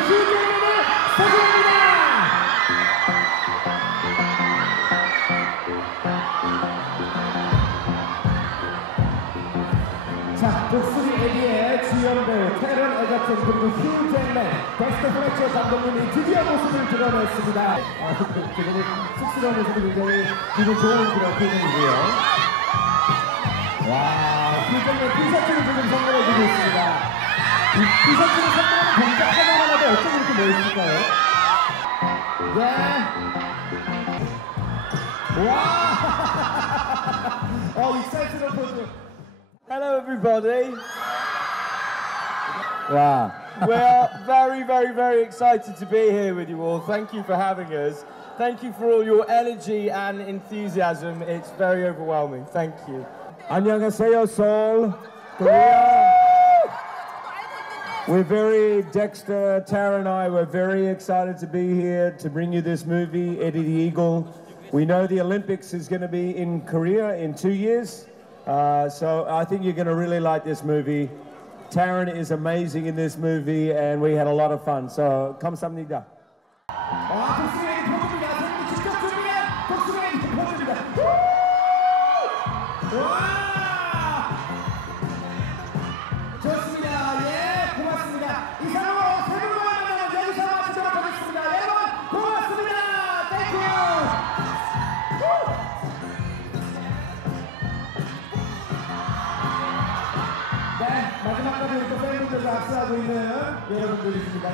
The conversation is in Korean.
휴잭맨을 소개합니다. 자, 독수리 에디의 주연 배우 테런 에저튼 그리고 휴 잭맨, 덱스터 플렉처 감독님이 드디어 모습을 드러냈습니다. 지금 쑥스러운 모습이 굉장히 기분 좋은 그런 표정이고요. 와, 휴 잭맨 티셔츠를 지금 선물해주고 있습니다. 이 티셔츠를 선물하는 동작 하나하나도 어쩜 이렇게 멋있을까요? 네. 와, 익사이트한 포즈. Hello everybody. Wow. We are very, very, very excited to be here with you all. Thank you for having us. Thank you for all your energy and enthusiasm. It's very overwhelming. Thank you. 안녕하세요, Seoul, Korea. We're very, Dexter, Taron and I, we're very excited to be here to bring you this movie, Eddie the Eagle. We know the Olympics is going to be in Korea in 2 years. So I think you're going to really like this movie. Taron is amazing in this movie and we had a lot of fun. So 감사합니다. 좋습니다. 예, 고맙습니다. 이상으로 세 분과 만나면 여기서 마치도록 하겠습니다. 여러분 고맙습니다. 땡큐. 네, 마지막까지 또 팬분들과 악수하고 있는 여러분들이십니다.